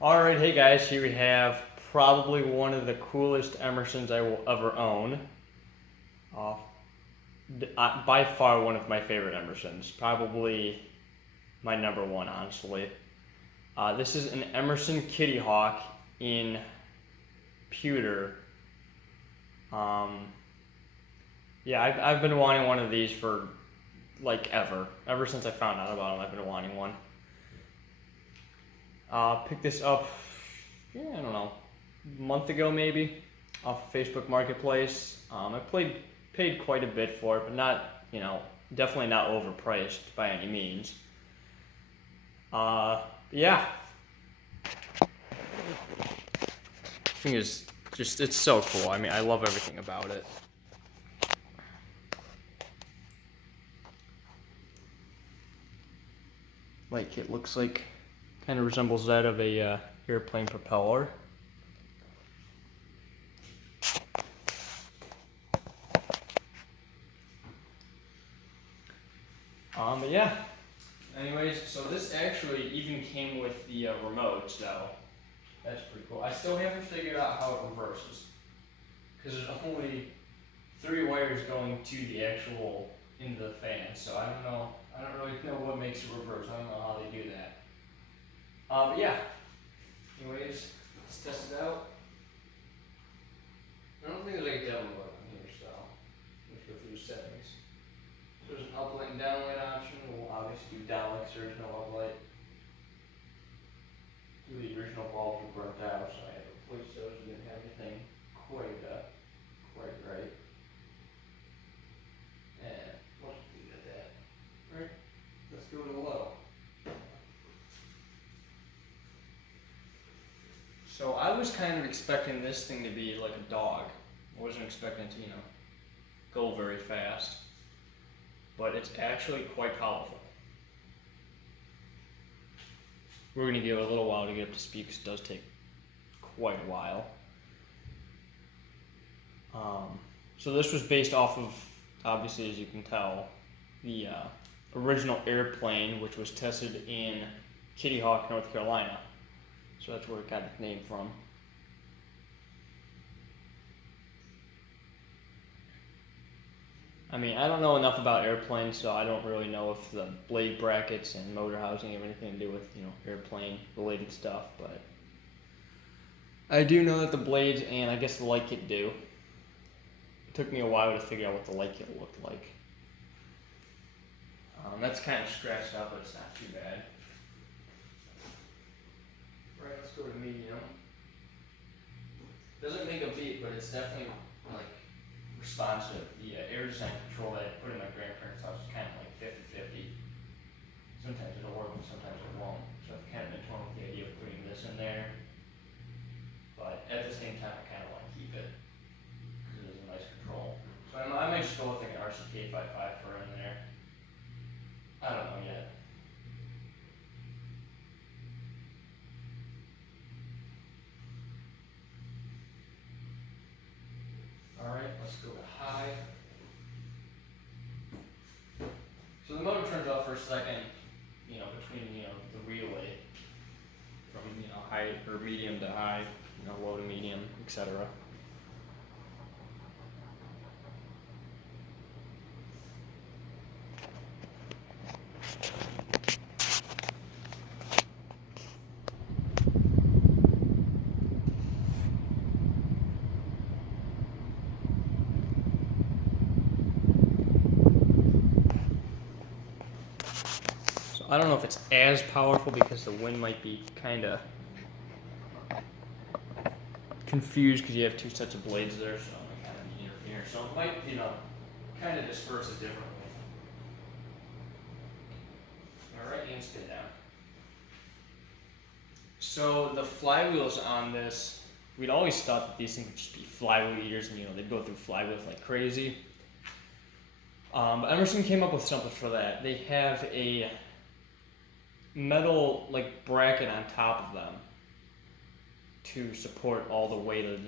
Alright, hey guys, here we have probably one of the coolest Emersons I will ever own. Uh, by far one of my favorite Emersons. Probably my number one, honestly. This is an Emerson Kitty Hawk in pewter. Yeah, I've been wanting one of these for like ever. Ever since I found out about them, I've been wanting one. Picked this up, I don't know, a month ago maybe, off of Facebook Marketplace. I paid quite a bit for it, but not, definitely not overpriced by any means. Yeah. I think it's so cool. I mean, I love everything about it. Like, it looks like, kind of resembles that of a airplane propeller. But yeah. Anyways, so this actually even came with the remote, so that's pretty cool. I still haven't figured out how it reverses, because there's only 3 wires going to the actual into the fan. So I don't know. I don't really know what makes it reverse. I don't know how they do that. But yeah. Anyways, let's test it out. I don't think there's like a demo button here, so let's go through the settings. So there's an uplight and downlight option. We'll obviously do downlight because there's no uplight. The original bulbs were burnt out, so I had to replace those. We didn't have anything quite right. And let's leave it at that. Alright, let's go to the low. So I was kind of expecting this thing to be like a dog. I wasn't expecting it to, go very fast. But it's actually quite powerful. We're going to give it a little while to get up to speed because it does take quite a while. So this was based off of, obviously as you can tell, the original airplane, which was tested in Kitty Hawk, North Carolina. So that's where it got its name from. I mean, I don't know enough about airplanes, so I don't really know if the blade brackets and motor housing have anything to do with, airplane related stuff, but I do know that the blades and I guess the light kit do. It took me a while to figure out what the light kit looked like. That's kind of scratched up, but it's not too bad. Right, let's go to medium. Doesn't make a beat, but it's definitely like responsive. The air design control that I put in my grandparents' house is kind of like 50-50. Sometimes it'll work and sometimes it won't. So I've kind of been torn with the idea of putting this in there. But at the same time, I kind of want to keep it because it is a nice control. So I might just go with like an RCK55 for in there. I don't know yet. Alright, let's go to high. So the motor turns off for a second, between, the relay from, high or medium to high, low to medium, etc. I don't know if it's as powerful because the wind might be kind of confused because you have 2 sets of blades there, so I'm kind of interfering. So it might, kind of disperse it differently. Alright, and spin down. So the flywheels on this, we'd always thought that these things would just be flywheel eaters and they'd go through flywheels like crazy. But Emerson came up with something for that. They have a metal bracket on top of them to support all the weight of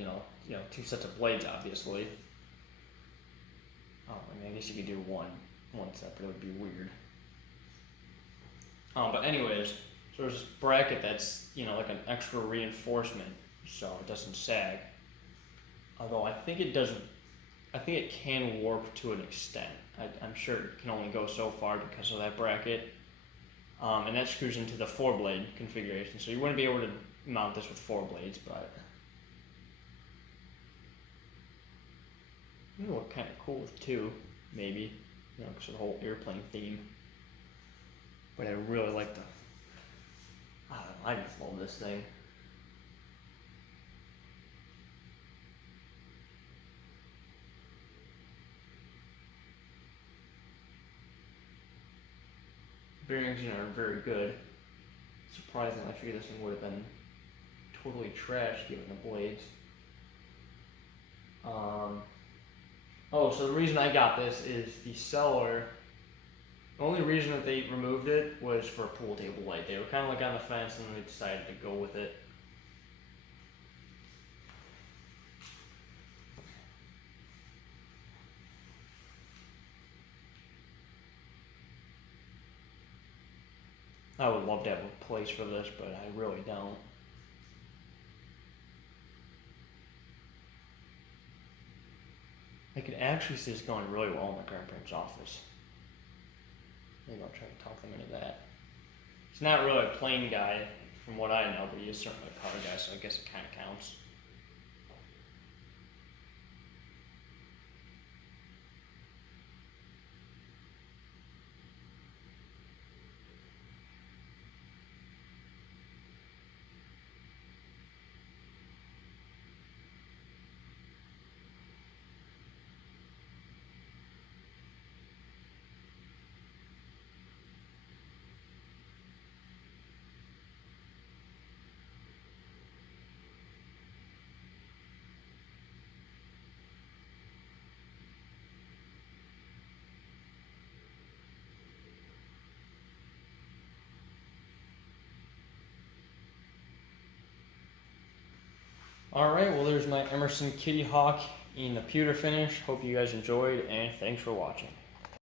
2 sets of blades, obviously. I mean, I guess you could do one set, but it would be weird. But anyways, So there's this bracket that's, like an extra reinforcement, so it doesn't sag. Although I think it can warp to an extent. I'm sure it can only go so far because of that bracket. And that screws into the 4-blade configuration. So you wouldn't be able to mount this with 4 blades, but it would look kind of cool with 2, maybe, because of the whole airplane theme. But I really like I don't know, I just love this thing. Bearings are very good. Surprisingly, I figured this thing would have been totally trashed given the blades. So the reason I got this is the seller. The only reason that they removed it was for a pool table light. They were kind of like on the fence, and they decided to go with it. I would love to have a place for this, but I really don't. I could actually see this going really well in my grandparents' office. Maybe I'll try to talk them into that. He's not really a plane guy, from what I know, but he is certainly a car guy, so I guess it kind of counts. Alright, well there's my Emerson Kitty Hawk in the pewter finish. Hope you guys enjoyed, and thanks for watching.